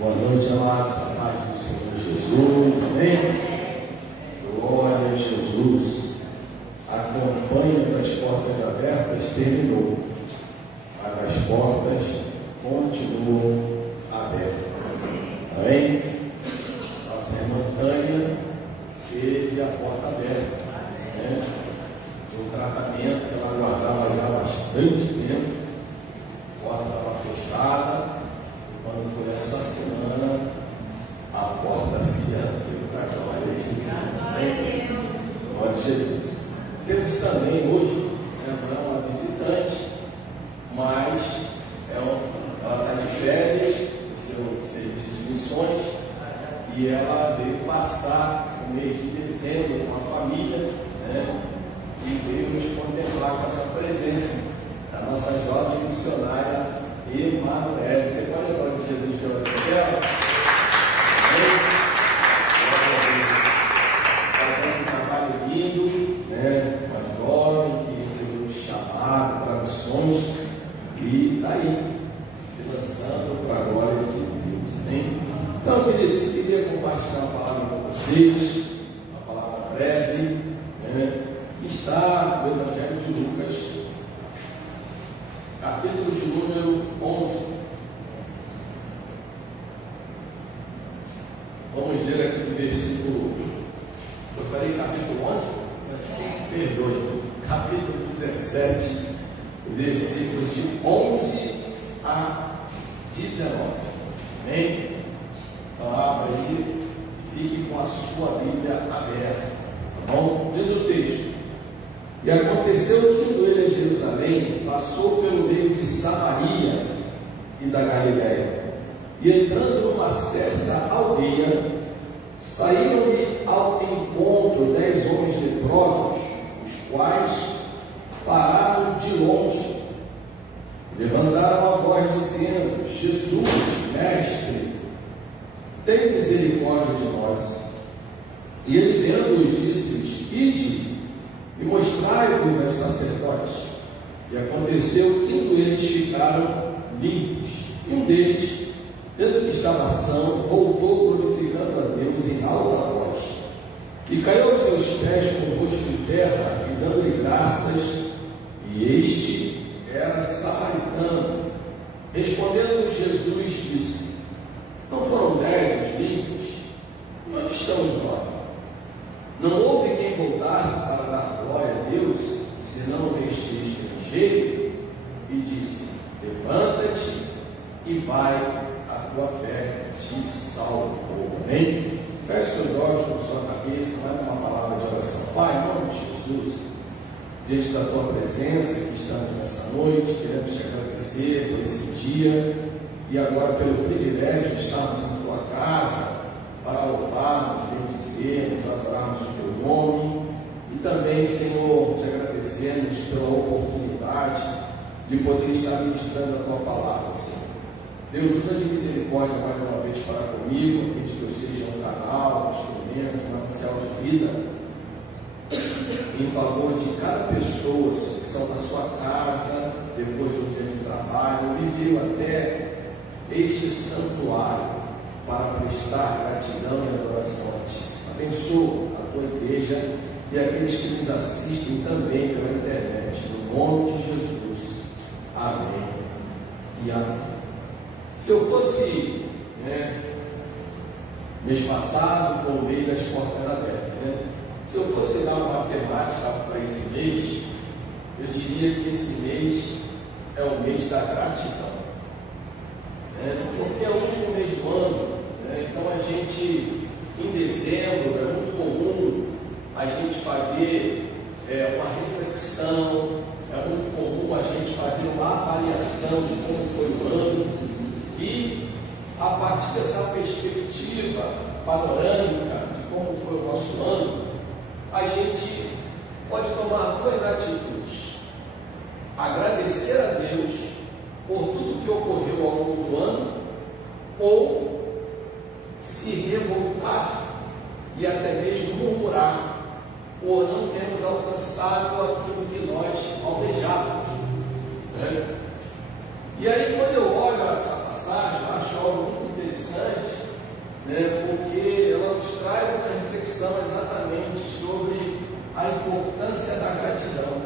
Boa noite, amados, a paz do Senhor Jesus, amém? Glória a Jesus. A campanha das portas abertas terminou, mas as portas continuam abertas, amém? Nossa irmã Tânia teve a porta aberta, né? O tratamento que ela aguardava já há bastante tempo, a porta estava fechada. Quando foi essa semana, a porta se abriu para a glória de Deus. Glória a Jesus. Temos também hoje, não é uma visitante, mas ela está de férias no seu serviço de missões e ela veio passar o mês de dezembro com a família, né? E veio nos contemplar com essa presença da nossa jovem missionária Emanuele. Você pode falar de Jesus pela tela? Fazendo um trabalho lindo, né? Uma jovem que recebeu um chamado para missões e está aí, se lançando para a glória de Deus. Amém? Então, queridos, queria compartilhar uma palavra com vocês, uma palavra breve, né? Que está no Evangelho de Lucas, capítulo de número 11. Vamos ler aqui do versículo, eu falei capítulo 11? Perdoe, capítulo 17, versículos de 11 a 19. Amém? Então abra aí e fique com a sua Bíblia aberta, tá bom? Diz o texto: E aconteceu que, indo ele a Jerusalém, passou pelo meio de Samaria e da Galiléia. E entrando numa certa aldeia, saíram-lhe ao encontro 10 homens leprosos, os quais pararam de longe, levantaram a voz dizendo: Jesus, mestre, tem misericórdia de nós. E ele, vendo-os, disse-lhes: Ide e mostrai-o aos sacerdotes. E aconteceu que, indo eles, ficaram limpos. E um deles, vendo que estava são, voltou glorificando a Deus em alta voz, e caiu aos seus pés com o rosto em terra, e dando-lhe graças. E este era samaritano. Respondendo Jesus, disse: Não foram 10 os limpos? E onde estão os 9? Não houve quem voltasse para dar glória a Deus, senão este estrangeiro? E disse: Levanta-te e vai, a tua fé te salvou. Amém? Feche seus olhos com sua cabeça, vai uma palavra de oração. Pai, em nome de Jesus, diante da tua presença que estamos nessa noite, queremos te agradecer por esse dia e agora pelo privilégio de estarmos em tua casa para louvarmos, bendizermos, adorarmos o teu nome e também, Senhor, te agradecemos pela oportunidade de poder estar ministrando a tua palavra, Senhor. Deus, usa de misericórdia mais uma vez para comigo, a fim de que eu seja um canal, um instrumento, um manancial de vida em favor de cada pessoa, Senhor, que são na sua casa, depois de um dia de trabalho, e veio até este santuário para prestar gratidão e adoração a Ti. Abençoa a tua igreja e aqueles que nos assistem também pela internet, no nome de Jesus. Amém e amém. Se eu fosse, mês passado foi o mês das portas abertas, Se eu fosse dar uma matemática para esse mês, eu diria que esse mês é o mês da gratidão, porque é o último mês do ano, então a gente, em dezembro, é muito comum a gente fazer uma reflexão, é muito comum a gente fazer uma avaliação de como foi o ano, e a partir dessa perspectiva panorâmica de como foi o nosso ano, a gente pode tomar 2 atitudes: agradecer a Deus por tudo que ocorreu ao longo do ano, ou se revoltar e até mesmo murmurar por não termos alcançado aquilo que nós almejávamos, E aí, quando eu olho essa passagem, eu acho algo muito interessante, né, porque ela nos traz uma reflexão exatamente sobre a importância da gratidão.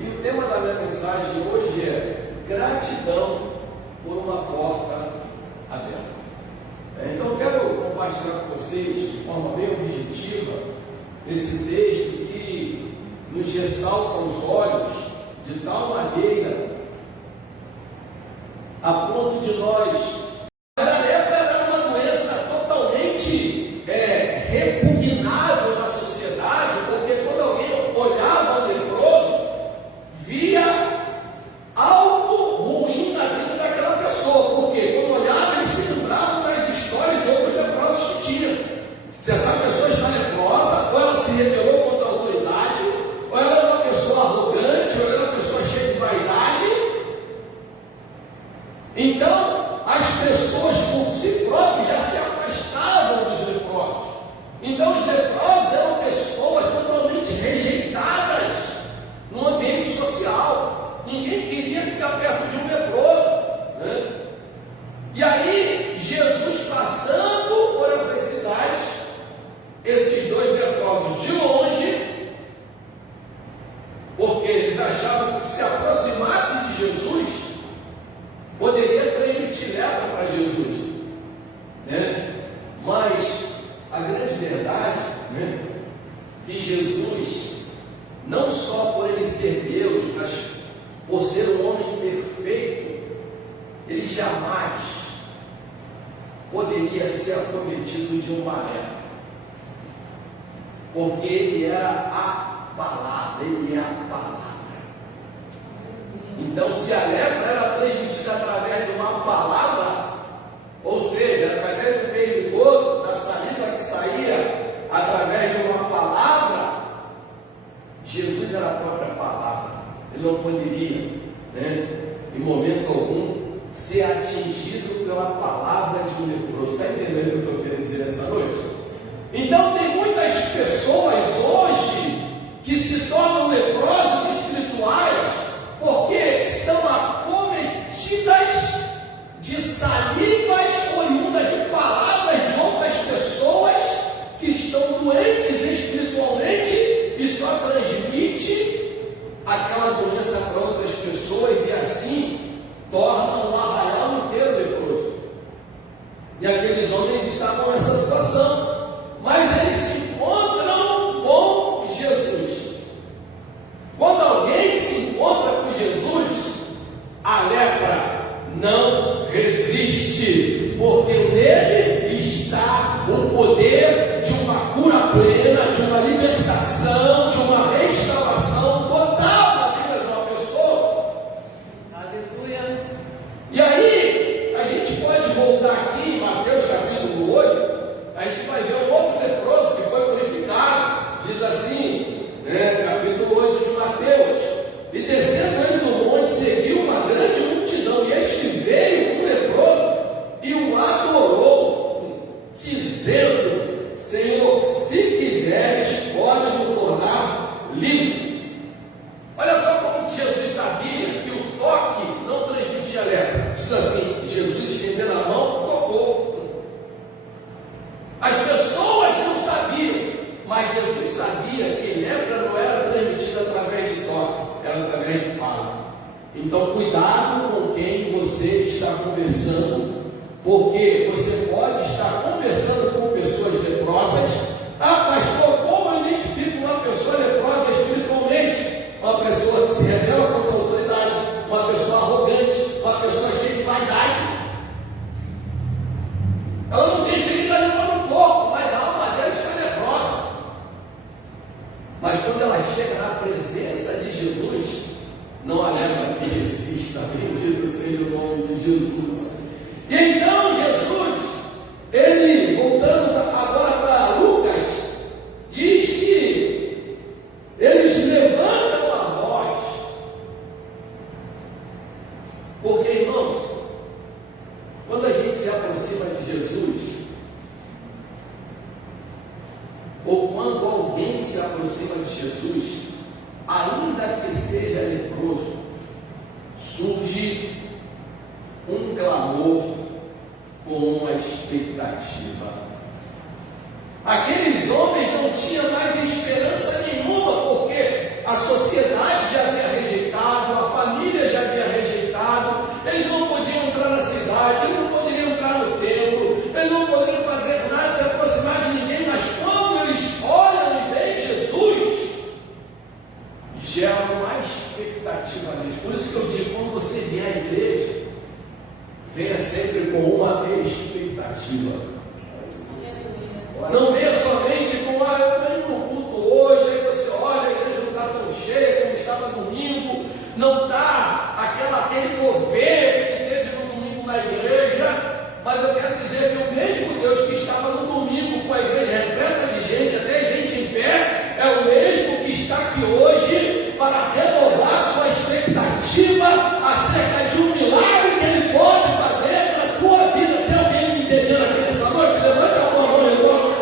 E o tema da minha mensagem hoje é gratidão por uma porta aberta. Então eu quero compartilhar com vocês de forma bem objetiva esse texto que nos ressalta os olhos de tal maneira a ponto de nós. A lepra era uma doença totalmente repugnável na sociedade, porque quando alguém olhava o leproso, via algo ruim na vida daquela pessoa. Porque quando olhava, eles se lembravam da história de outros leprosos que tinha. Se essa pessoa está leprosa, ou ela se rebelou contra a autoridade, ou ela era uma pessoa arrogante, ou ela era uma pessoa cheia de vaidade. Então, as pessoas por si próprias já se afastavam dos leprosos. Então, os leprosos eram pessoas totalmente rejeitadas no ambiente social. Ninguém queria ficar perto de um leproso, né? E aí, Jesus passando por essas cidades, esses dois leprosos de longe, porque eles achavam que se aproximasse de Jesus, poderia transmitir lepra para Jesus, né? Mas a grande verdade, né, que Jesus, não só por ele ser Deus, mas por ser um homem perfeito, ele jamais poderia ser acometido de uma lepra, porque ele era a palavra, ele é a palavra. Então, se a lepra era transmitida através de uma palavra, ou seja, através do beijo do outro, da saliva que saía através de uma palavra, Jesus era a própria palavra. Ele não poderia, né, em momento algum, ser atingido pela palavra de um leproso. Está entendendo o que eu estou querendo dizer essa noite? Então, tem muitas pessoas hoje que se tornam leprosos espirituais porque são acometidas de salivas oriundas de palavras de outras pessoas que estão doentes espiritualmente e só transmite aquela doença para outras pessoas e assim torna um arraial inteiro leproso. E aqueles homens estavam nessa situação, mas eles se encontram com Jesus. Quando alguém se encontra com Jesus, a lepra não resiste, porque nele está o poder de uma cura plena, de uma libertação, de uma restauração total na vida de uma pessoa. Aleluia! E aí, a gente pode voltar aqui em Mateus capítulo 8, a gente vai ver um outro leproso que foi purificado. Diz assim, capítulo 8 de Mateus: e descendo ele do monte, seguiu uma grande multidão, e eis que veio um leproso e o adorou, dizendo: Senhor, se quiseres, pode me tornar limpo. Olha só como Jesus sabia que o toque não transmitia lepra. Diz assim: Jesus estendendo a mão, tocou. As pessoas não sabiam, mas Jesus sabia que lepra não era transmitida através de toque, era através de fala. Então, cuidado com quem você está conversando, porque você pode estar conversando com pessoas leprosas. Ah, pastor, como eu identifico uma pessoa leprosa espiritualmente? Uma pessoa que se rebela contra a autoridade, uma pessoa arrogante, uma pessoa cheia de vaidade. Ela não tem ferida nenhuma no corpo, mas a alma dela está leprosa. Mas quando ela chega na presença de Jesus, não há lepra que resista. Bendito seja o nome de Jesus. E então Jesus, ele, voltando agora para Lucas, diz que eles levantam a voz. Porque, irmãos, quando a gente se aproxima de Jesus, ou quando alguém se aproxima de Jesus, ainda que seja leproso, surge um clamor com uma expectativa. Aqueles homens não tinham mais esperança nenhuma, porque a sociedade já havia rejeitado, a família já havia rejeitado, eles não podiam entrar na cidade, eles não poderiam entrar no templo, eles não poderiam fazer nada, se aproximar de ninguém, mas quando eles olham e veem Jesus, gera uma expectativa neles. Por isso que eu digo, quando você vier à igreja, venha sempre com uma expectativa. Não venha somente com, eu estou indo no culto hoje, aí você olha, a igreja não está tão cheia como estava domingo, não está aquele mover que teve no domingo na igreja, mas eu quero dizer que o mesmo Deus que estava no domingo com a igreja repleta de gente, até gente em pé, é o mesmo que está aqui hoje para renovar sua expectativa acerca de um milagre que Ele pode fazer na tua vida. Tem alguém me entendendo aqui nessa noite? Levanta a tua mão e volta.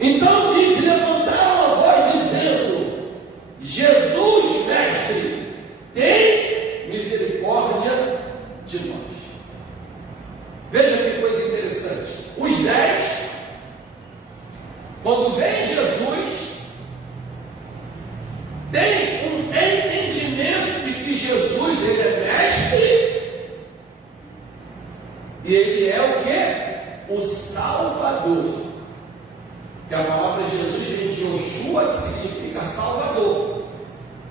Então diz, levantaram a voz dizendo: Jesus, mestre, tem misericórdia de nós. Veja que coisa interessante. Os 10, quando vem Jesus, tem um entendimento de que Jesus, ele é mestre, e ele é o quê? O Salvador. Que a palavra Jesus vem de Yoshua, que significa Salvador.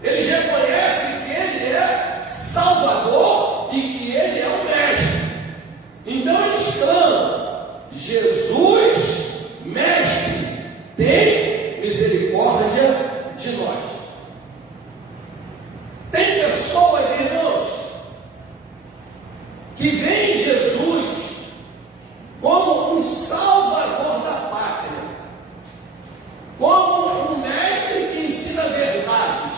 Eles reconhecem que ele é Salvador e que ele é o mestre. Então eles clamam: Jesus, mestre, tem misericórdia de nós. Tem pessoas, irmãos, que veem Jesus como um Salvador da pátria, como um mestre que ensina verdades,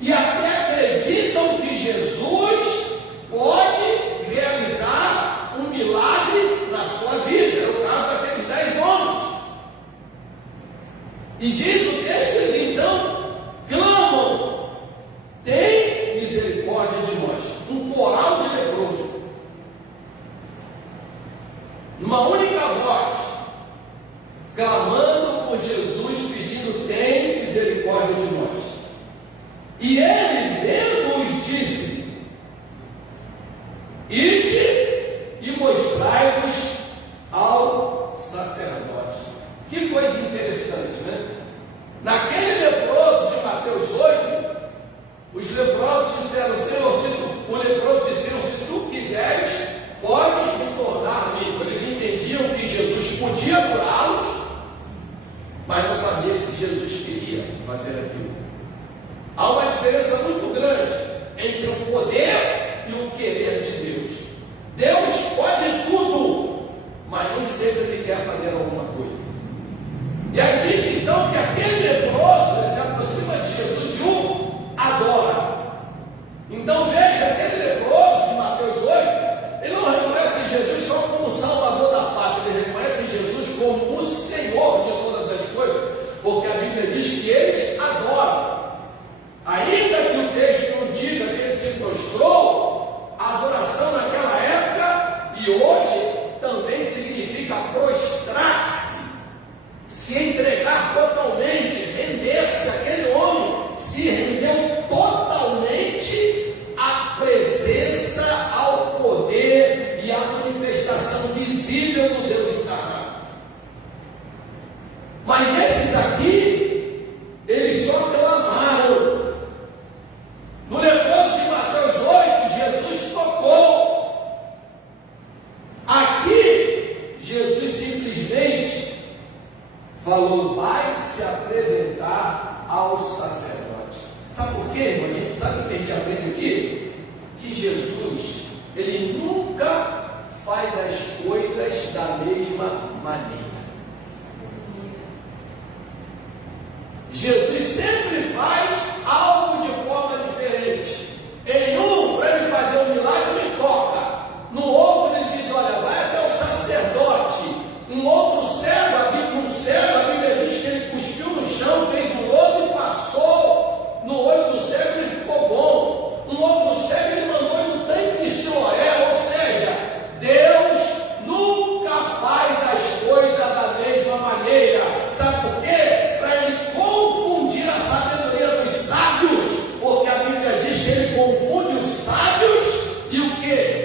e até acreditam que Jesus pode realizar um milagre na sua vida. É o caso daqueles 10 homens. E diz o texto, eles então clamam: tem misericórdia de nós. Um coral de leproso, numa única voz, clamando por Jesus, pedindo: tem misericórdia de nós. E ele, vendo-os, disse: ide e mostrai-vos ao sacerdote. Que coisa interessante, né? Naquele leproso de Mateus 8, os leprosos disseram: Senhor, o leproso disseram: se tu quiseres, podes me tornar limpo. Eles entendiam que Jesus podia curá-los, mas não sabia se Jesus queria fazer aquilo. Há uma diferença muito grande entre o poder e o querer de Deus. Deus pode tudo, mas nem sempre Ele quer fazer alguma coisa. E aí diz então que aquele leproso, ele se aproxima de Jesus e o adora. Então veja, aquele leproso de Mateus 8, ele não reconhece Jesus só como o Salvador da pátria, ele reconhece Jesus como o Senhor de todas as coisas, porque a Bíblia diz que eles adoram. Ainda que o texto não diga que ele se prostrou, a adoração naquela época e hoje também significa prostrar-se, se entregar totalmente, render-se. Aquele homem se rendeu totalmente à presença, ao poder e à manifestação visível do Deus encarnado. Mas esses aqui, eles só clamaram. No leproso de Mateus 8, Jesus tocou. Aqui, Jesus simplesmente falou: vai se apresentar ao sacerdote. Sabe por quê, irmão? Sabe o que a gente aprende aqui? Que Jesus, ele nunca faz as coisas da mesma maneira. Jesus sempre faz algo de forma diferente. Em um, para ele fazer um milagre, ele toca. No outro, ele diz: olha, vai até o sacerdote. Um outro cego, a Bíblia diz que ele cuspiu no chão, fez um lodo e passou no olho do cego, ele ficou bom. Um outro cego, ele mandou ele no tanque de Siloé, ou seja,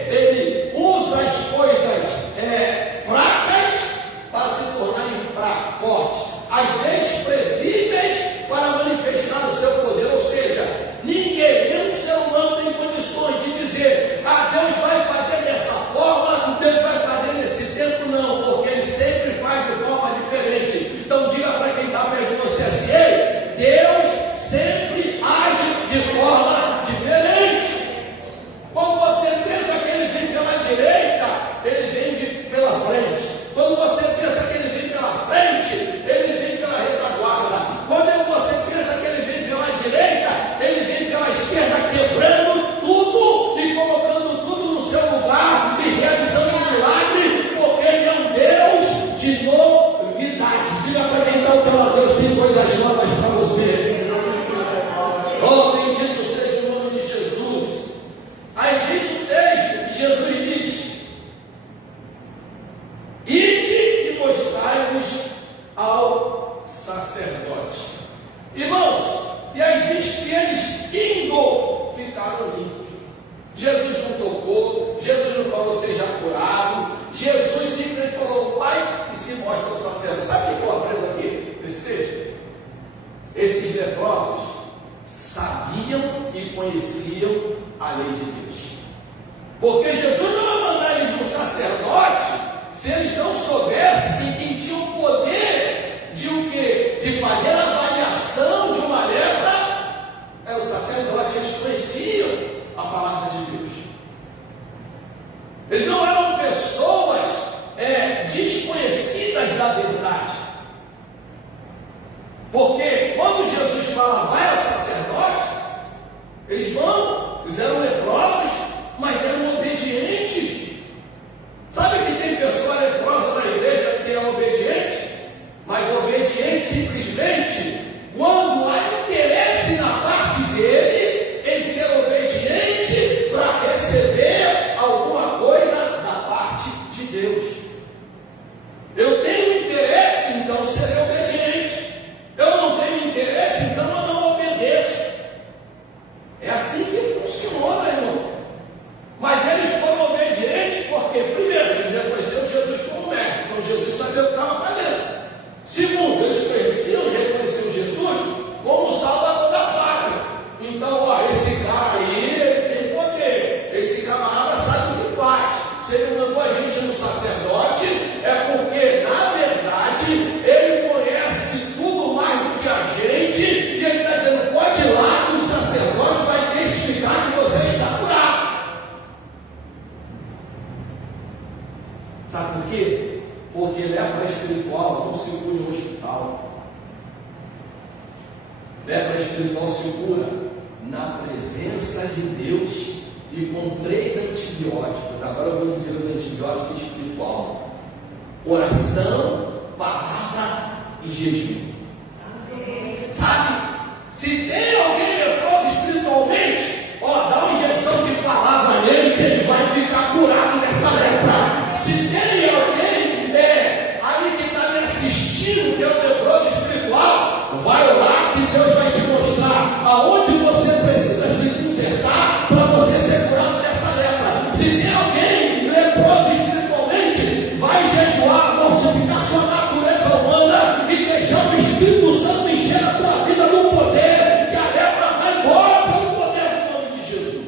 ele usa as coisas fracas para se tornarem fortes, as desprezíveis para manifestar o seu poder. Ou seja, ninguém, nenhum ser humano tem condições de dizer: Deus vai fazer dessa forma, Deus vai fazer nesse tempo. Não, porque Ele sempre faz de forma diferente. Então diga para quem está perto de você assim: ei, Deus sempre age de forma diferente. Quando você pensa que Ele vem pela direita, Ele vem pela frente. Quando você pensa que Ele vem pela frente, Ele vem pela retaguarda. Quando você pensa que Ele vem pela direita, Ele vem pela esquerda, quebrando tudo e colocando tudo no seu lugar e realizando um milagre, porque Ele é um Deus de novidade. Diga para quem está ao teu lado: Deus tem coisas novas para você. Oh, bendito seja o nome de Jesus. Aí diz o texto que Jesus diz: ide e mostrai-vos ao sacerdote. Irmãos, e aí diz que eles indo ficaram limpos. Jesus não tocou, Jesus não falou seja curado, Jesus simplesmente falou: vai e se mostra ao sacerdote. Sabe o que eu aprendo aqui nesse texto? Esses leprosos sabiam e conheciam a lei de Deus, porque Jesus não vai mandar eles no sacerdote se eles não soubessem que quem tinha o poder de o quê? De fazer a avaliação de uma lepra é o sacerdote. Eles conheciam a palavra de Deus. Eles não eram pessoas desconhecidas da verdade. Porque quando Jesus fala vai ao sacerdote, eles vão, eles eram leprosos, mas eram obedientes. Sabe que tem pessoa leprosa na igreja que é obediente, mas obediente simplesmente quando há interesse na parte dele em ser obediente para receber alguma coisa da parte de Deus. Eu tenho interesse, então serei obediente. Eu não tenho interesse, então eu não obedeço. É assim que funciona, irmão. Mas eles foram obedientes porque, primeiro, eles reconheceram Jesus como mestre. Então Jesus sabia o que estava fazendo. Segundo, eles conheciam e reconheciam Jesus como o Salvador da pátria. Então, esse cara aí, ele tem poder. Esse camarada sabe o que faz. Se ele mandou a gente no sacerdote, é porque, na verdade, ele conhece tudo mais do que a gente. E ele está dizendo: pode ir lá que o sacerdote vai testificar que você está curado. Sabe por quê? Porque lepra espiritual não se cura em hospital. Lepra espiritual se cura na presença de Deus e com 3 antibióticos. Agora eu vou dizer os antibióticos espiritual: oração, palavra e jejum. Sabe? Se tem alguém leproso espiritualmente, dá uma injeção de palavra nele que ele vai ficar curado dessa lepra. Se tem alguém aí que está me assistindo que é um leproso espiritual, vai lá que Deus vai te mostrar aonde você precisa se consertar para você ser curado dessa lepra. Se tem alguém leproso espiritualmente, vai jejuar, mortificar sua natureza humana e deixar o Espírito Santo encher a tua vida no poder, que a lepra vai embora pelo poder do nome de Jesus.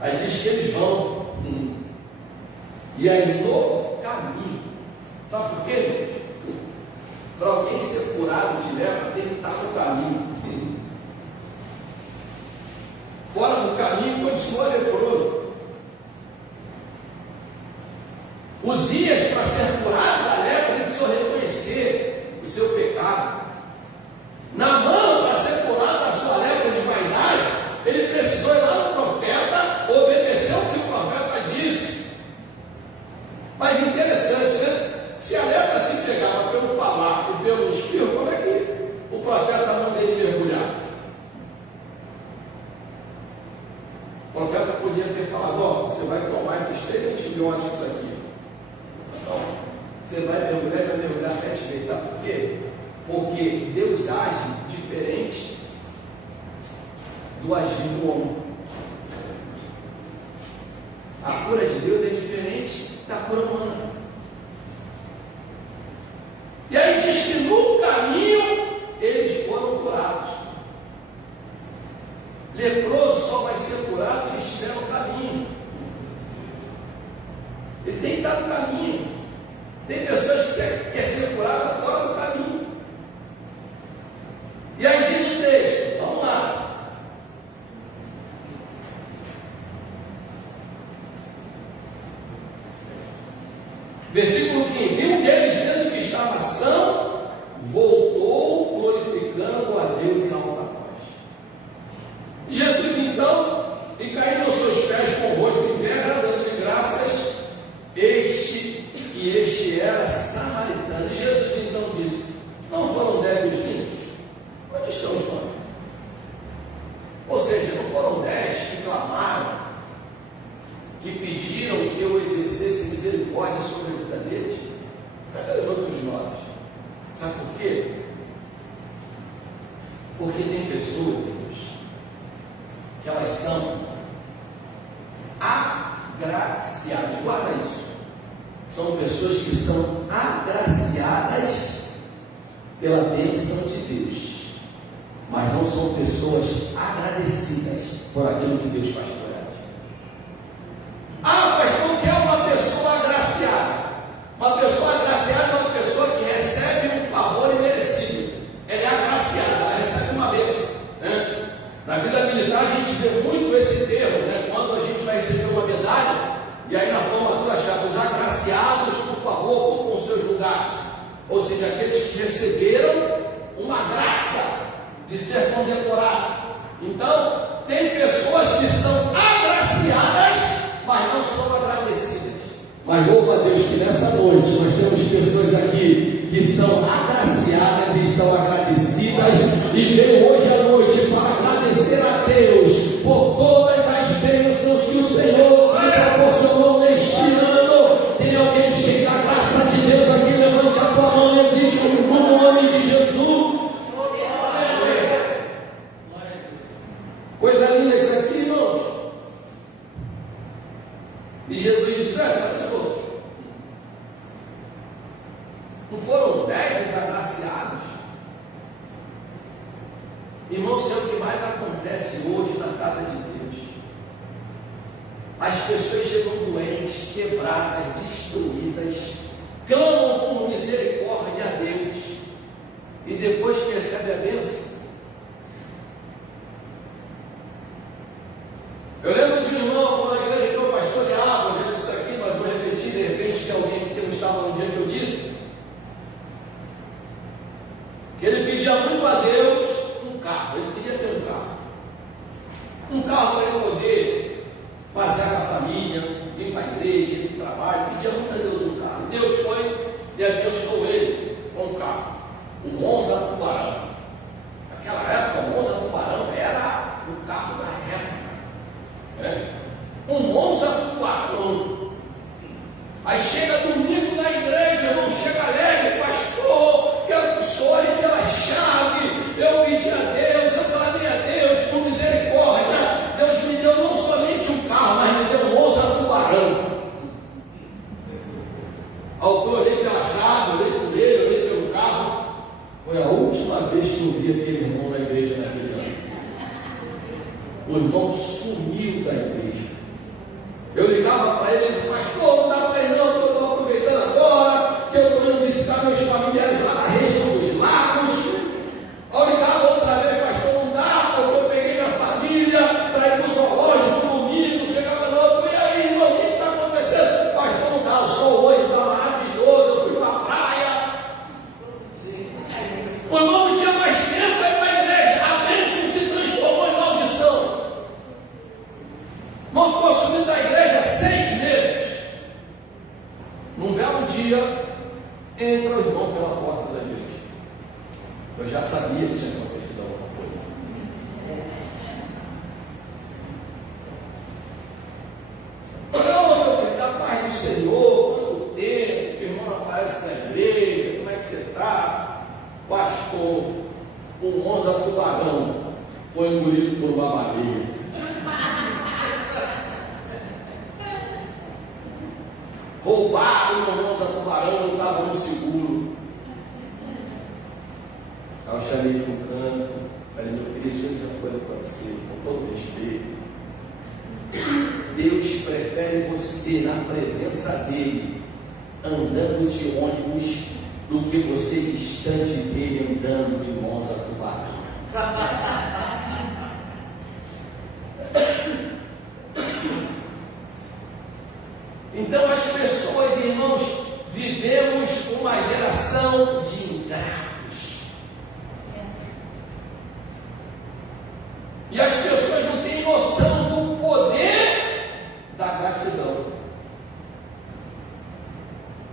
Aí diz que eles vão. E aí no caminho, sabe por quê? Para alguém ser curado de lepra, tem que estar no caminho. Fora do caminho, continua leproso. Uzias, para ser curado da lepra, ele precisou reconhecer o seu pecado. Naamã, para ser curado da sua lepra de vaidade, ele precisou ir lá no profeta, obedecer o que o profeta disse. Mas interessante, né? Se a lepra se pegava pelo falar e pelo espirro, como é que o profeta manda ele mergulhar? O profeta podia ter falado: você vai tomar esses 3 antibióticos aqui. Então, você vai mergulhar 7 vezes. Sabe por quê? Porque Deus age diferente do agir do homem. A cura de Deus é diferente da cura humana. E aí diz que no caminho eles foram curados. Leproso só vai ser curado se estiver no caminho. Ele tem que estar no caminho. Tem pessoas que querem ser curadas fora do caminho. E aí diz o texto, vamos lá. Versículo 15: viu deles vendo que estava são, voltou glorificando a Deus na alta voz. Jesus então, e caindo aos seus pés com o rosto em terra, dando-lhe graças, este era samaritano. E Jesus então disse: não foram 10 limpos? Onde estão os 9? Ou seja, não foram 10 que clamaram, que pediram que eu exercesse misericórdia sobre a vida deles? Cadê os outros 9? Sabe por quê? Porque tem pessoas, Deus, que elas são agraciadas. Guarda isso. São pessoas que são agraciadas pela bênção de Deus, mas não são pessoas agradecidas por aquilo que Deus faz por elas. Ah, pastor, o que é uma pessoa agraciada? Uma pessoa agraciada é uma pessoa que recebe um favor imerecido. Ela é agraciada, ela recebe uma bênção, né? Na vida militar a gente vê muito esse termo, né? Quando a gente vai receber uma medalha, e aí na formatura chama os agraciados, por favor, com seus lugares. Ou seja, aqueles que receberam uma graça de ser condecorado. Então, tem pessoas que são agraciadas, mas não são agradecidas. Mas louvo a Deus que nessa noite nós temos pessoas aqui que são agraciadas, que estão agradecidas e veio hoje à noite para agradecer a Deus por todas as bênçãos que o Senhor me proporcionou neste ano. Tem alguém cheio da graça de Deus aqui? Levante a tua mão, existe no nome de Jesus. Coisa linda isso aqui, irmãos. E Jesus disse: cadê os outros? Não foram 10 agraciados? Irmãos, isso é o que mais acontece hoje na casa de Deus. As pessoas chegam doentes, quebradas, destruídas, clamam por misericórdia a Deus, e depois que recebe a bênção. Eu lembro de um irmão na igreja que eu pastoreava, já disse isso aqui, mas vou repetir, de repente que alguém que não estava no dia que eu disse, que ele pedia muito a Deus um carro. Ele queria ter um carro. Um carro para ele poder passear com a família, vir para a igreja, ir para o trabalho. Pedia muito a Deus um carro. E Deus foi e abençoou ele com um carro. O Monza Tubarão. Naquela época, o Monza Tubarão era o carro da época. Um Monza Tubarão. Aí chega domingo na igreja, irmão, chega alegre: pastor, quero que o senhor olhe pela chave. Eu pedi a Deus, eu clamei a Deus por misericórdia. Deus me deu não somente um carro, mas me deu um Monza Tubarão. Ao que eu olhei pela chave, olhei por ele, olhei pelo carro. Foi a última vez que eu vi aquele irmão na igreja naquele ano. O irmão sumiu da igreja. Eu ligava para ele: pastor, não dá para ir não, que eu estou aproveitando agora, que eu estou indo visitar meus familiares lá na região dos lagos. Eu ligava outra vez: pastor, não dá, porque eu peguei minha família para ir para o zoológico no domingo. Chegava no outro: e aí, irmão, o que está acontecendo? Pastor, não dá, o sol hoje está maravilhoso, eu fui para a praia. O irmão não tinha mais tempo para ir para a igreja, a bênção se transformou em maldição. Não ficou subindo da igreja 6 meses. Num belo dia, entra o irmão pela porta da igreja. Eu já sabia que tinha acontecido alguma coisa. Não, meu filho, da paz do Senhor, quanto tempo que o irmão aparece na igreja, como é que você está? Pastor, o Monza Tubarão foi engolido por uma baleia. Roubaram meu irmão a tubarão, não estava no seguro. Aí eu chamei para um canto, falei, meu querido, deixa eu dizer uma coisa para você, com todo respeito. Deus prefere você na presença dele, andando de ônibus, do que você distante dele, andando de mãos a tubarão. Então as pessoas, irmãos, vivemos uma geração de ingratos. E as pessoas não têm noção do poder da gratidão.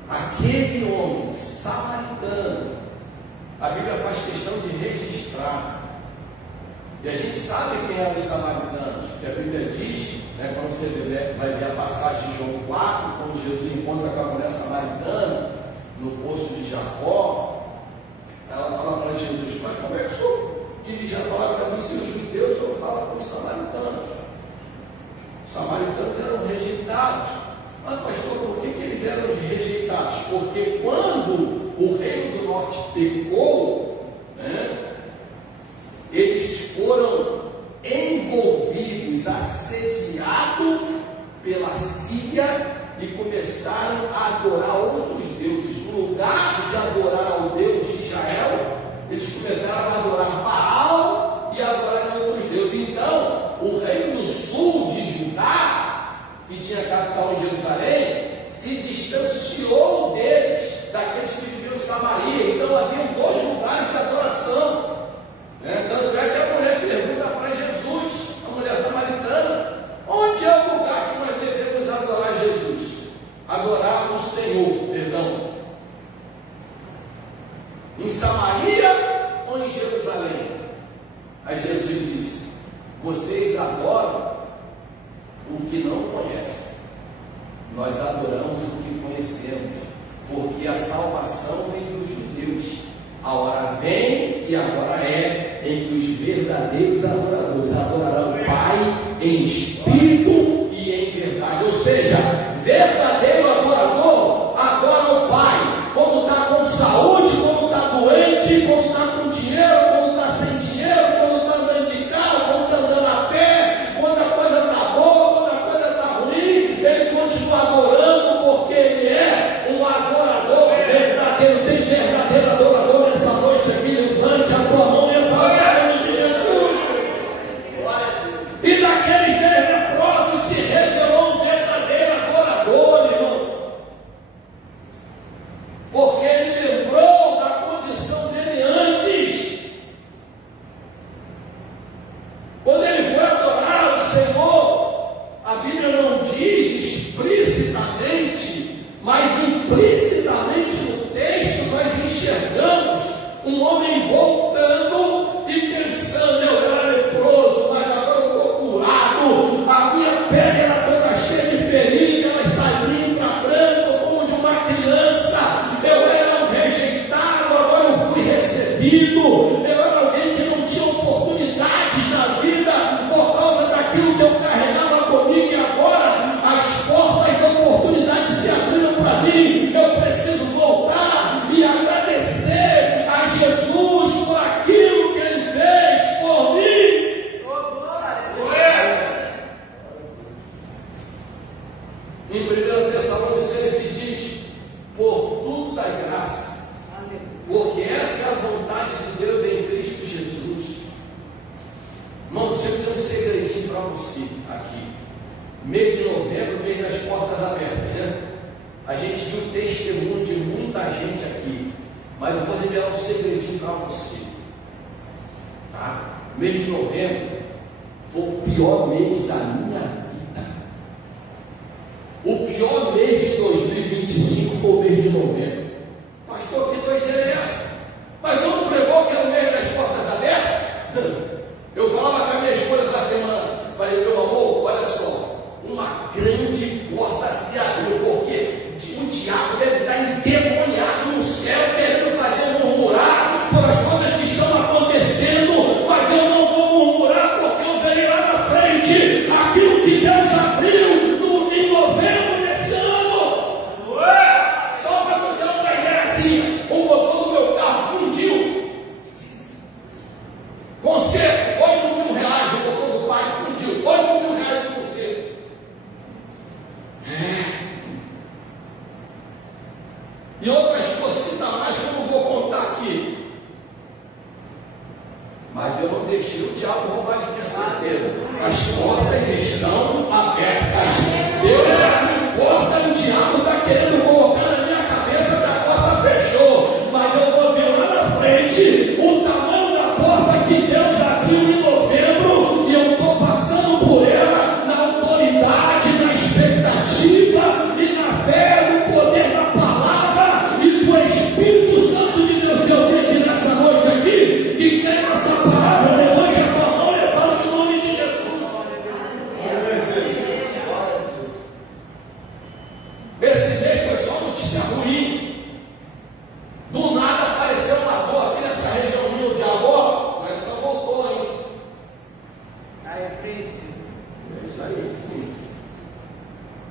Aquele homem samaritano, a Bíblia faz questão de registrar. E a gente sabe quem eram os samaritanos, porque a Bíblia diz, quando você vai ver a passagem de João 4, quando Jesus encontra com a mulher samaritana no poço de Jacó, ela fala para Jesus, mas como é que o senhor dirige a palavra para mim se os judeus não falam com os samaritanos? Os samaritanos eram rejeitados. Mas pastor, por que eles eram rejeitados? Porque quando o reino do norte pecou, eles foram envolvidos, assediados pela Síria e começaram a adorar outros deuses. No lugar de adorar ao Deus de Israel, eles começaram a adorar Baal e adorar outros deuses. Então, o reino do sul de Judá, que tinha capital em Jerusalém, se distanciou deles, daqueles que viviam em Samaria. Então havia dois lugares de adoração. Tanto é que a mulher pergunta para Jesus, a mulher samaritana, onde é o lugar que nós devemos adorar Jesus? Adorar o Senhor, perdão. Em Samaria ou em Jerusalém? Aí Jesus disse, vocês adoram o que não conhecem. Nós adoramos o que conhecemos, porque a salvação vem dos judeus. A hora vem e agora é em que os verdadeiros adoradores adorarão o Pai em espírito e em verdade. Ou seja, verdadeiro adorador adora o Pai, como está com saúde, como está doente, como está com dinheiro, como está sem dinheiro, quando está andando de carro, quando está andando a pé, quando a coisa está boa, quando a coisa está ruim, ele continua adorando, porque ele é um adorador verdadeiro. Tem verdadeiro adorador nessa noite aqui, levante a tua mão e exalte o nome de Jesus. E daqueles 10 leprosos se revelou um verdadeiro adorador, irmão, porque ele lembrou da condição dele antes. Quando ele foi adorar o Senhor, a Bíblia não diz explicitamente, mas implicitamente no texto nós enxergamos um homem voltando e pensando, eu era leproso, mas agora eu estou curado, a minha pele era toda cheia de ferida, ela está limpa, branca, como de uma criança, eu era um rejeitado, agora eu fui recebido, eu era alguém que não tinha oportunidades na vida, por causa daquilo que eu carregava comigo, e agora as portas da oportunidade se abriram para mim, eu preciso voltar e agradecer a Jesus por aquilo que Ele fez por mim. Em 1 Tessalonicenses ele diz, por tudo da graça, porque essa é a vontade de Deus em Cristo Jesus. Irmão, deixa eu dizer um segredinho para você aqui. Mês de novembro, mês das portas abertas, A gente viu o testemunho de muita gente aqui, mas eu vou revelar um segredinho para você, tá? Mês de novembro foi o pior mês da minha vida. O pior mês de 2025 foi o mês de novembro. Pastor, que doideira é essa? Mas eu não pregou que era o mês das portas abertas? Eu falava com a minha esposa da semana, falei, meu amor, olha só, uma grande porta se abriu, porque o diabo deve estar endemoniado no céu, querendo fazer murmurar por as coisas que estão acontecendo, mas eu não vou murmurar.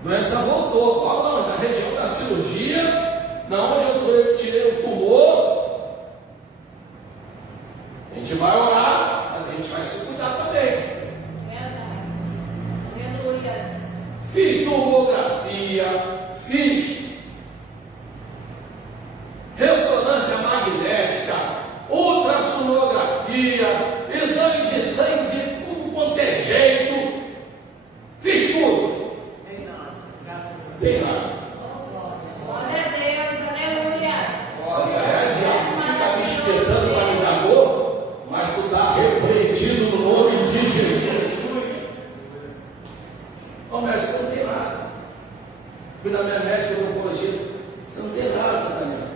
A doença voltou. Qual não? Na região da cirurgia, na onde eu tirei o tumor. A gente vai orar, mas a gente vai se cuidar também. Fiz tomografia, fiz ressonância magnética, ultrassonografia, exame de sangue de tudo quanto é jeito. Fiz tudo. Tem nada. Glória a Deus, aleluia. Olha, diabo, fica me espetando para me dar dor, mas tu está repreendido no nome de Jesus. Ô médico, você não tem nada. Fui na minha médica do oncologia, você não tem nada, Satanás.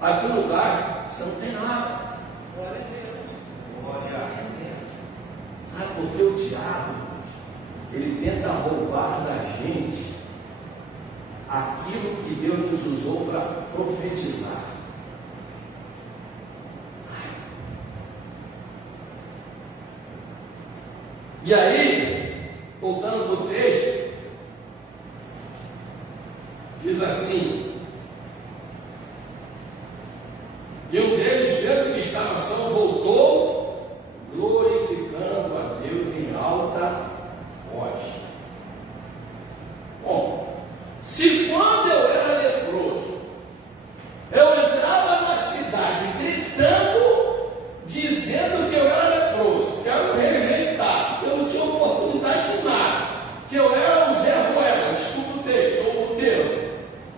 Aí fui no gastro, você não tem nada. Glória a Deus. Glória a Deus. Sabe por que o diabo, ele tenta roubar da gente aquilo que Deus nos usou para profetizar? E aí, voltando para o texto, diz assim: e um deles, vendo que estava são, voltou, glorificando a Deus em alta voz. Bom, se quando eu era leproso, eu entrava na cidade gritando, dizendo que eu era leproso, quero rejeitar, que eu não tinha oportunidade de nada, que eu era um Zé Ruela, desculpa o termo.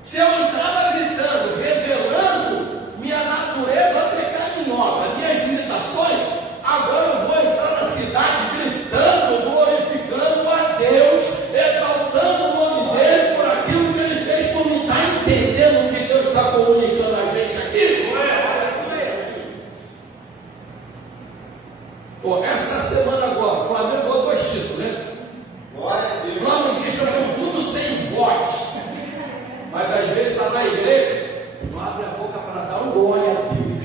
Se eu entrava gritando, revelando minha natureza pecaminosa, minhas limitações, agora eu vou entrar na cidade gritando, glorificando a Deus, exaltando o nome dele por aquilo que ele fez. Por não estar entendendo o que Deus está comunicando a gente aqui, não é? Pô, essa semana agora, o Flamengo ganhou 2 títulos, né? Glória a Deus. Flamenguistas estão tudo sem voz. Mas às vezes está na igreja, não abre a boca para dar um glória a Deus.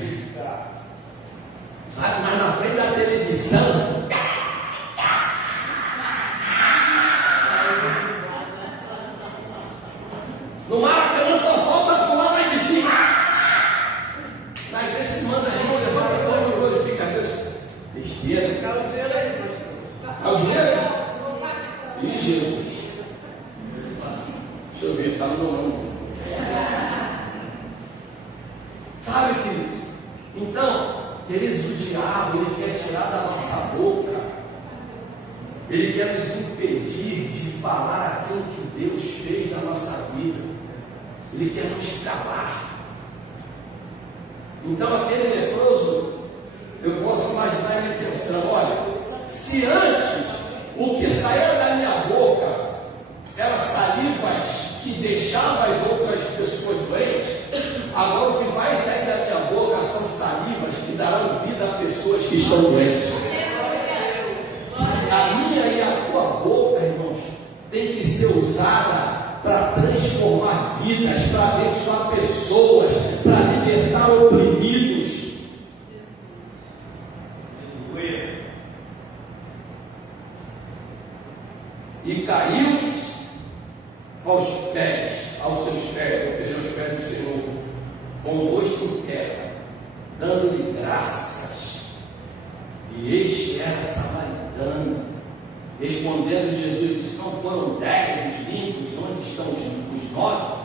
Sabe, mas na frente da televisão, no Maracanã só falta pular mais de cima. Na igreja se manda irmão, levanta a mão e glorifica a Deus. Besteira. Dá o dinheiro aí, pastor. Dá o dinheiro? Ih, Jesus. Deixa eu ver, está no meu nome. Sabe, queridos? Então, queridos, o diabo, ele quer tirar da nossa boca, ele quer nos impedir de falar aquilo que Deus fez na nossa vida. Ele quer nos calar. Então, aquele leproso, eu posso imaginar ele pensando: olha, se antes o que saía da minha boca eram salivas que deixavam as outras pessoas doentes, agora o que vai sair da minha boca são salivas que darão vida a pessoas que estão doentes. A minha e a tua boca, irmãos, tem que ser usada para transformar vidas, para abençoar pessoas, para libertar oprimidos. E caiu-se aos seus pés, ou seja, aos pés do Senhor, com o rosto em terra, dando-lhe graças. E este era samaritano. Respondendo Jesus, disse: não foram 10 os limpos, onde estão os 9?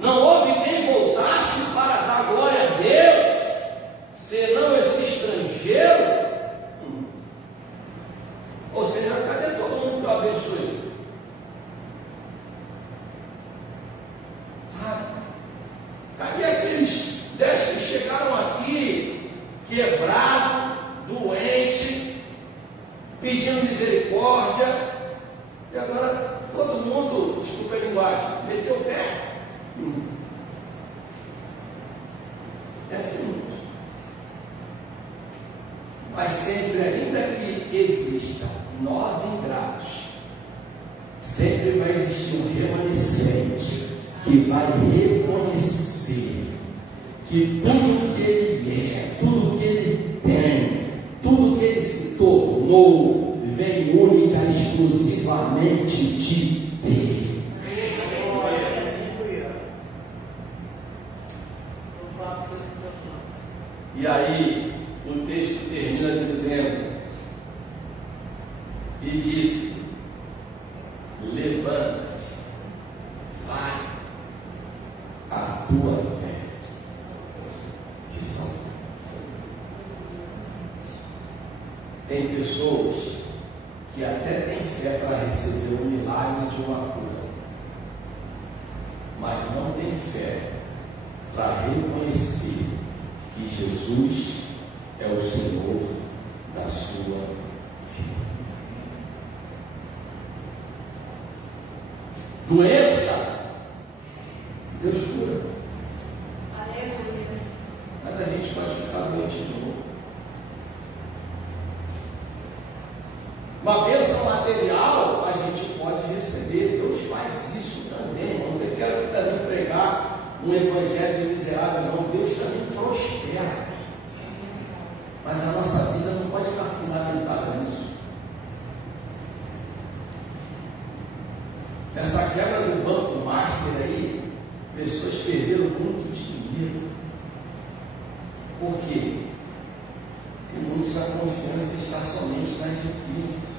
Não houve quem voltasse para dar glória a Deus, senão esse estrangeiro. Ou seja, cadê todo mundo que eu abençoei? Sabe? Cadê aqueles 10 que chegaram aqui, quebrado, doente, pedindo misericórdia, e agora todo mundo, desculpa a linguagem, meteu o pé? É assim. Mas sempre, ainda que exista 9 ingratos, sempre vai existir um remanescente que vai reconhecer que tudo que ele é, tudo que ele tem, tudo que ele se tornou, vem única e exclusivamente de dele. E aí o texto termina dizendo: e disse: levanta-te, vai, a tua fé te salvou. Tem pessoas que até têm fé para receber o milagre de uma cura, mas não tem fé para reconhecer que Jesus é o Senhor da sua vida. Doença, Deus cura. Aleluia. Mas a gente pode ficar doente de novo. Uma bênção material a gente pode receber. Deus faz isso também. Não quero que também pregar um evangelho de miserável, não. Deus também prospera. Mas a nossa vida não pode estar fundamentada nisso. Essa quebra do banco master aí, pessoas perderam muito dinheiro. Por quê? Porque muitos a confiança está somente nas riquezas.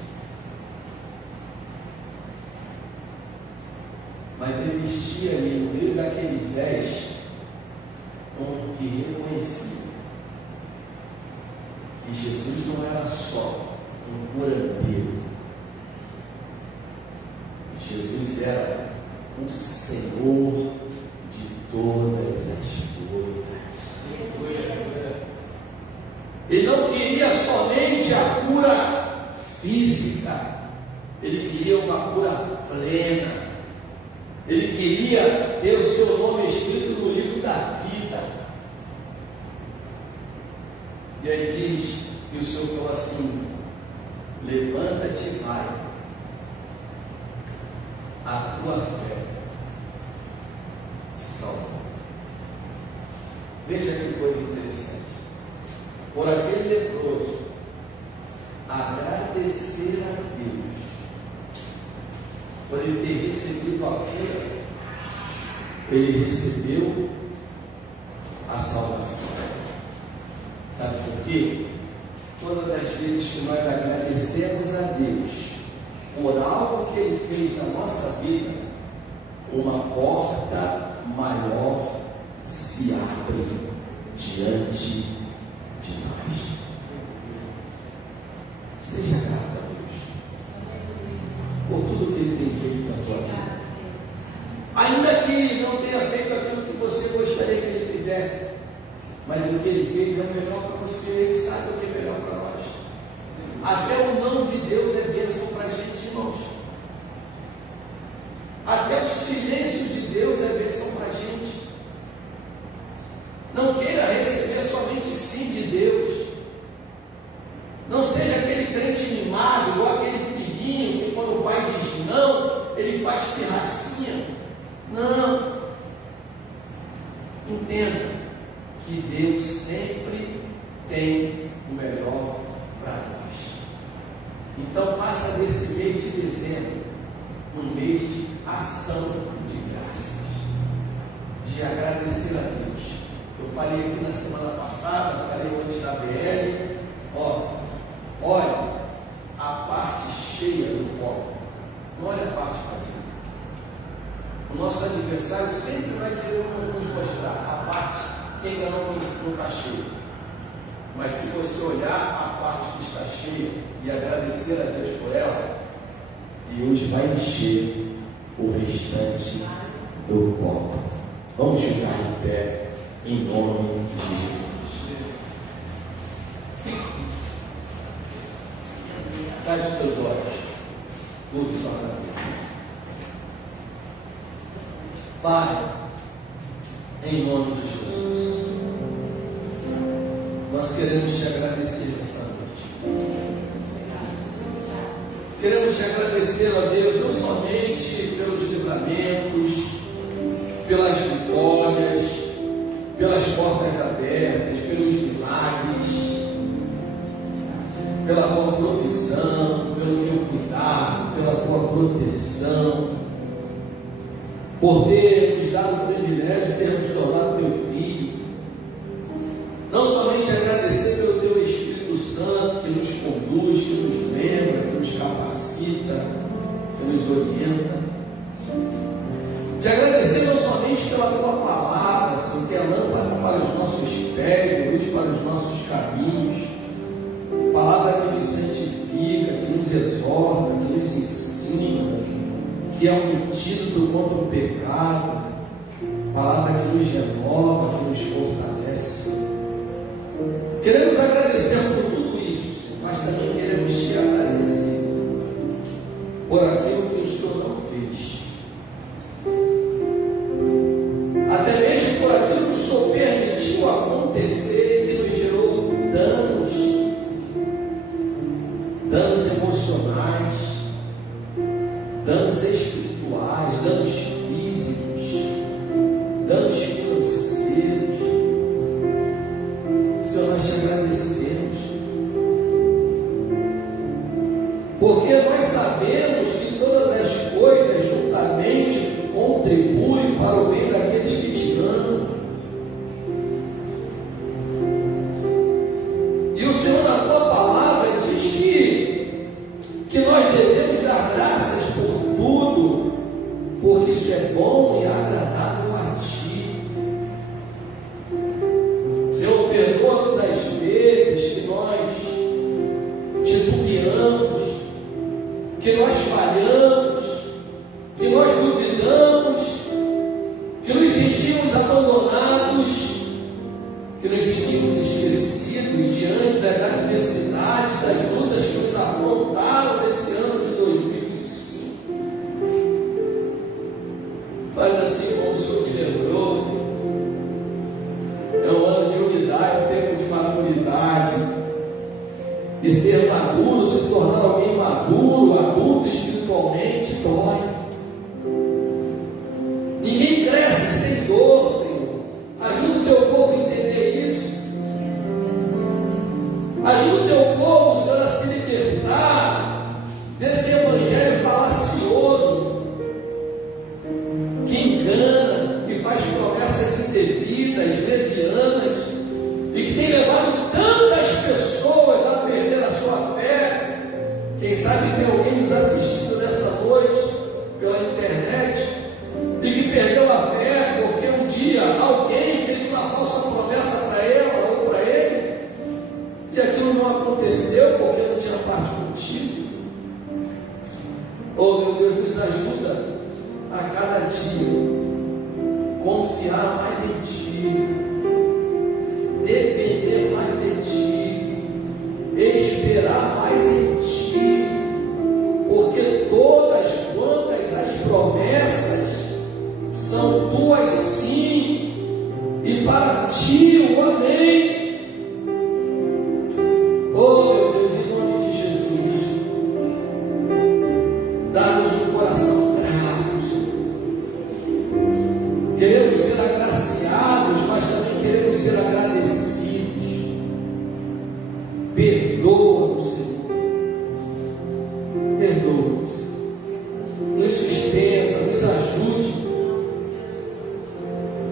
Mas existia ali no meio daqueles 10 um que reconhecia que Jesus não era só um curandeiro. Jesus era o Senhor de todas as coisas. Ele não queria somente a cura física, ele queria uma cura plena. Ele queria ter o seu nome escrito no livro da vida. E aí diz que o Senhor falou assim: levanta-te e vai, a tua fé te salvou. Veja que coisa interessante. Por aquele leproso agradecer a Deus por ele ter recebido a cura, ele recebeu a salvação. Sabe por quê? Todas as vezes que nós agradecemos a Deus por algo que Ele fez na nossa vida, uma porta maior se abre diante de nós. Seja grato a Deus por tudo que Ele tem feito na tua vida. Ainda que não tenha feito aquilo que você gostaria que Ele fizesse, mas o que Ele fez é o melhor para você. Ele sabe o que é melhor para nós. Até o não de Deus é bênção para a gente, irmãos. Até o silêncio de Deus é bênção para a gente. Não queira receber somente sim de Deus. Não seja aquele crente mimado, igual aquele filhinho que quando o pai diz não, ele faz pirracinha. Não. Entenda que Deus sempre tem o melhor para nós. Então faça desse mês de dezembro um mês de ação de graças, de agradecer a Deus. Eu falei aqui na semana passada, falei antes da BL, olha a parte cheia do copo, não olha a parte vazia. O nosso adversário sempre vai querer nos mostrar a parte que ainda não está cheia. Mas se você olhar a parte que está cheia e agradecer a Deus por ela, Deus vai encher o restante do copo. Vamos ficar de pé em nome de Jesus. Feche os teus olhos, curva sua cabeça. Pai, em nome de Jesus, nós queremos te agradecer nessa noite. Queremos te agradecer, ó Deus, não somente pelos livramentos, pelas vitórias, pelas portas abertas, pelos milagres, pela tua provisão, pelo teu cuidado, pela tua proteção. por ter nos dado o privilégio de ter nos tornado teu filho. Não somente agradecer pelo teu Espírito Santo que nos conduz, que nos lembra, que nos capacita, que nos orienta. Te agradecer não somente pela tua palavra, Senhor, que é lâmpada para os nossos pés, luz para os nossos caminhos, palavra que nos santifica, que nos exorta, que nos ensina, que é um antídoto contra o pecado, palavra que nos renova, que nos fortalece. Queremos agradecer por tudo isso, Senhor, mas também queremos te agradecer por aquilo que o Senhor não fez. Até mesmo por aquilo que o Senhor permitiu acontecer e que nos gerou danos emocionais, danos espirituais, danos físicos, danos financeiros. Senhor, nós te agradecemos, porque nós sabemos que todas as coisas juntamente contribuem para o bem daqueles que te amam. E o Senhor, na tua palavra, diz que nós devemos dar graças por tudo, porque isso é bom e agradável a ti. Senhor, perdoa-nos as vezes que nós titubeamos, que nós falhamos, que nós duvidamos, que nos sentimos abandonados, que nos sentimos esquecidos diante das adversidades, das lutas que nos afrontaram nesse ano de 2025. Mas assim como o Senhor me lembrou, Senhor, é um ano de unidade, tempo de maturidade, e ser maduro, se tornar alguém maduro, adulto espiritualmente, dói. Ninguém cresce sem dor, Senhor. Ajuda o teu povo a entender isso. Ajuda o teu povo, Senhor, a se libertar desse evangelho falacioso que engana, que faz promessas indevidas, levianas, e que tem levado tantas pessoas a perder a sua fé. Quem sabe tem alguém nos assistindo nessa noite pela internet e que perdeu a fé porque um dia alguém fez uma falsa promessa para ela ou para ele e aquilo não aconteceu porque não tinha parte contigo. Oh, meu Deus, nos ajuda a cada dia confiar mais em ti, depender mais de ti, esperar mais em ti, porque todas quantas as promessas são tuas sim, e para ti o amém. Oh meu Deus, em nome de Jesus, dá-nos um coração grato, Senhor. Queremos ser agraciados, mas também queremos ser agradecidos. Perdoa-nos, Senhor. Perdoa-nos. Nos sustenta, nos ajude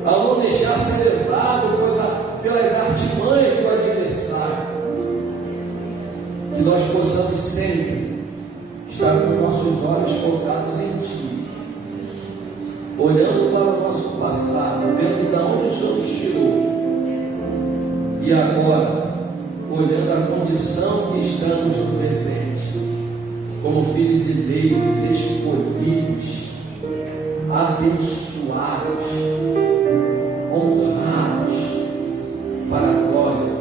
a não deixar ser levado pelas artimanhas do adversário. Que nós possamos sempre estar com nossos olhos focados em ti, olhando para o nosso passado, vendo de onde o Senhor nos tirou, e agora olhando a condição que estamos no presente, como filhos eleitos, escolhidos, abençoados, honrados, para a glória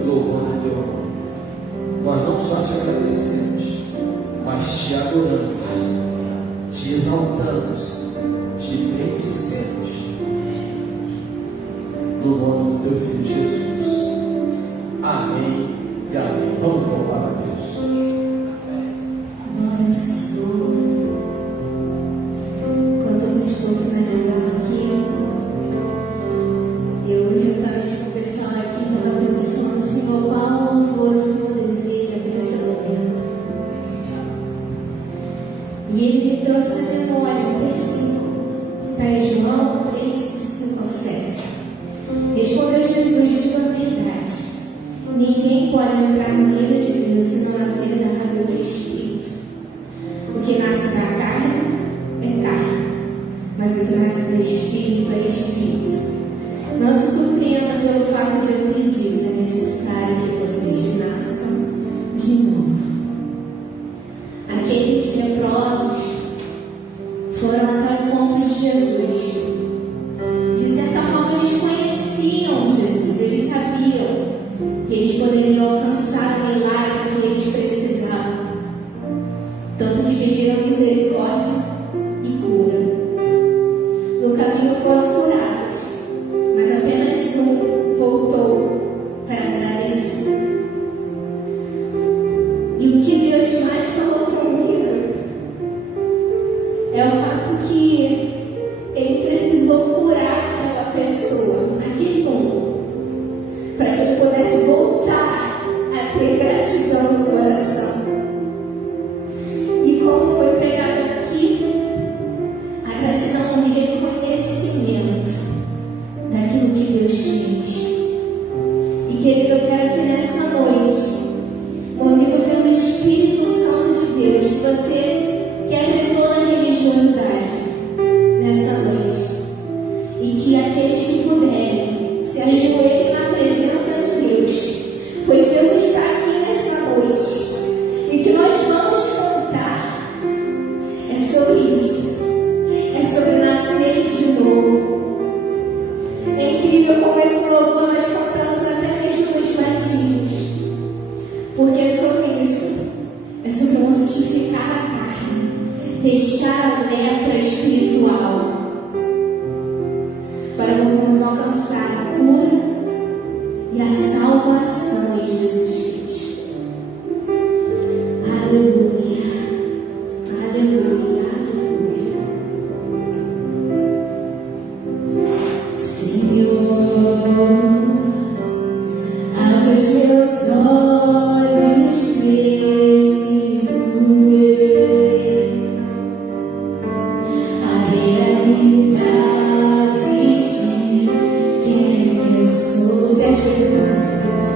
e louvor do teu nome. Nós não só te agradecemos, mas te adoramos, te exaltamos, te bendizemos, no nome do teu Filho Jesus. Amém e amém. Vamos louvar a Deus. Glória ao Senhor. Enquanto eu estou finalizando aqui, eu juntamente com o pessoal aqui estava pensando, Senhor, qual louvor o Senhor deseja para esse momento. E Ele me trouxe a memória um versículo que está Confere João 3, 5 ao 7. Respondeu Jesus: digo a verdade. Ninguém pode entrar no reino de Deus se não nascer da água do Espírito. O que nasce da carne é carne, mas o que nasce do Espírito é Espírito. Não se surpreendam pelo fato de eu ter dito: é necessário que vocês nasçam de novo. Aqueles leprosos foram até o encontro de Jesus. De certa forma, eles conheciam Jesus, eles sabiam que eles poderiam alcançar o milagre que eles precisavam. Tanto que pediram misericórdia e cura. No caminho foram curados, mas apenas um voltou para agradecer. E o que Deus mais falou comigo é o fato que Ele precisou curar aquela pessoa, aquele homem, para que ele pudesse voltar a ter gratidão no coração. E como foi pregado aqui, a gratidão é um reconhecimento daquilo que Deus fez. E querido, eu quero que nessa noite, movido pelo Espírito Santo de Deus, que você quebre toda a religiosidade nessa noite, e que aqueles que puderem se ajoelhem na presença de Deus, pois Deus está aqui nessa noite, e o que nós vamos cantar é sobre isso, é sobre nascer de novo. É incrível como esse louvor nós cantamos até mesmo nos batismos, porque é sobre isso, é sobre mortificar a carne, deixar a lepra espiritual, para podermos alcançar a cura e a salvação em Jesus Cristo. Aleluia, aleluia, aleluia. Senhor, abre os meus olhos, preciso ver a realidade de quem eu sou. Se ajoelha para essas coisas.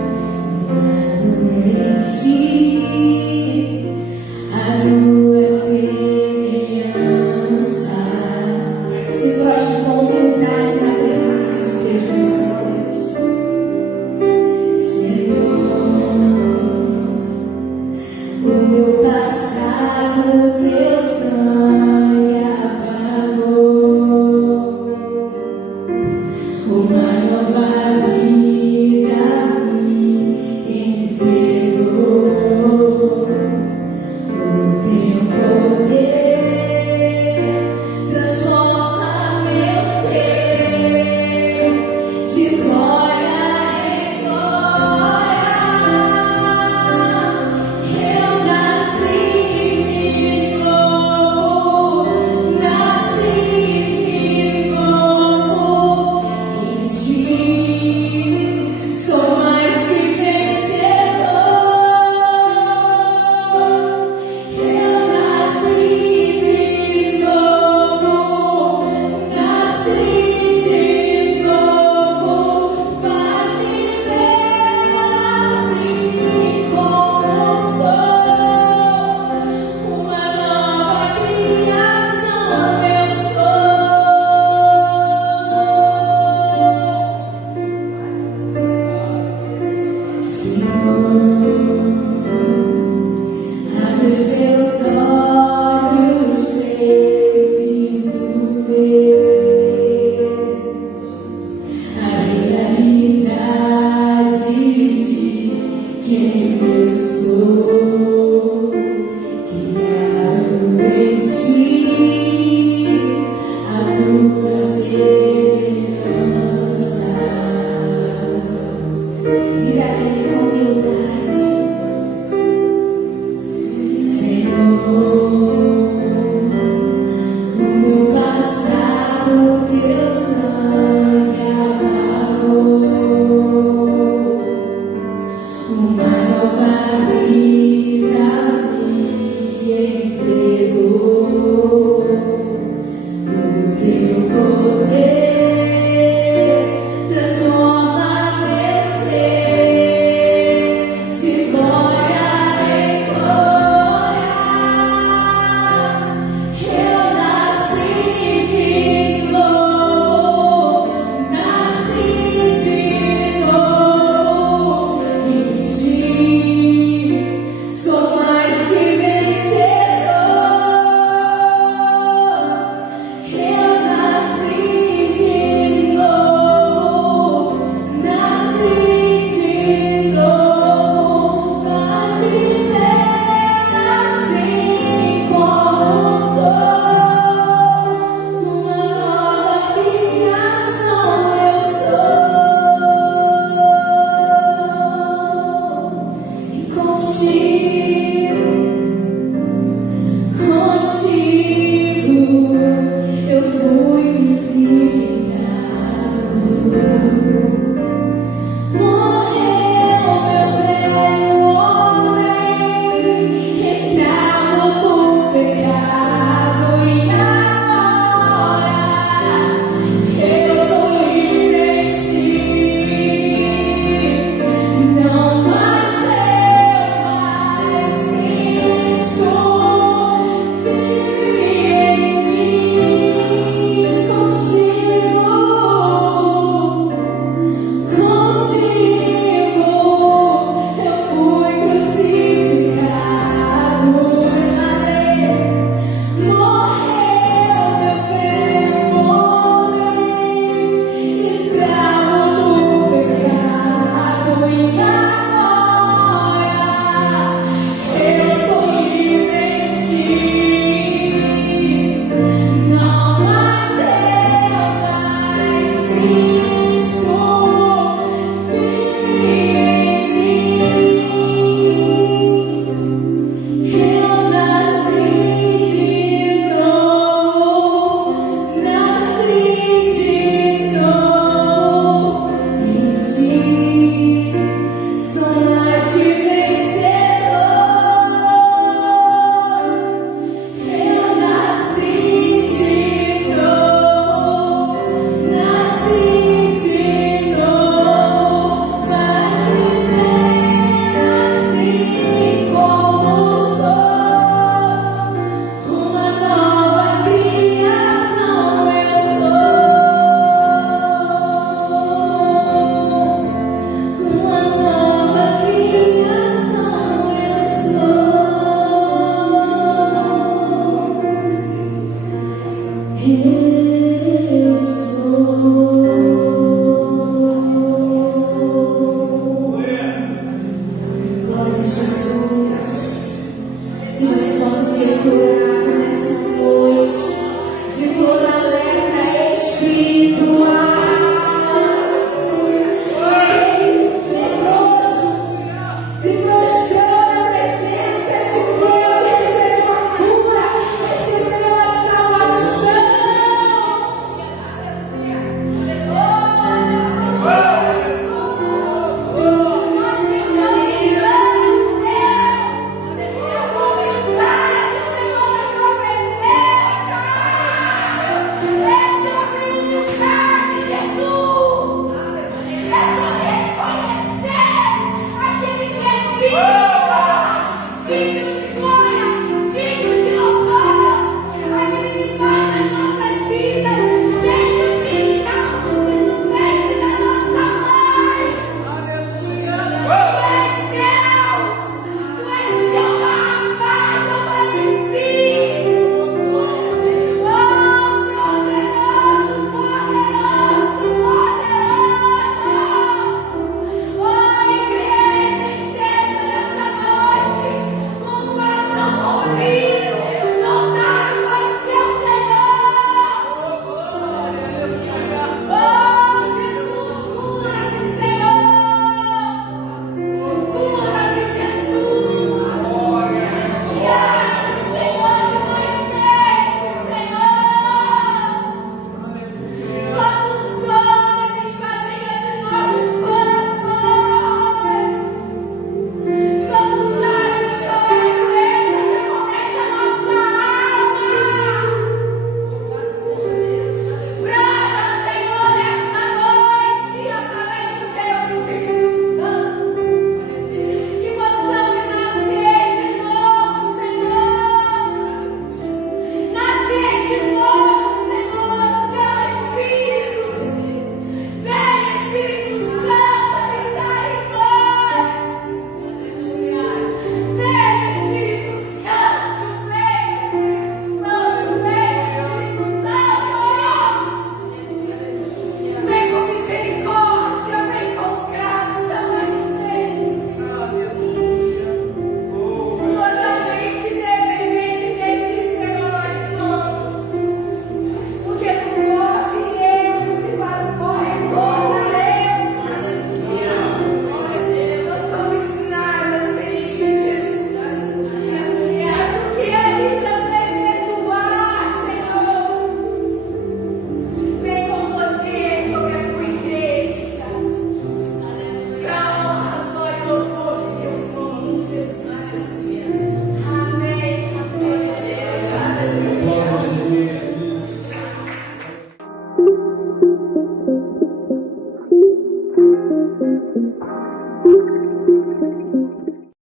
Deus.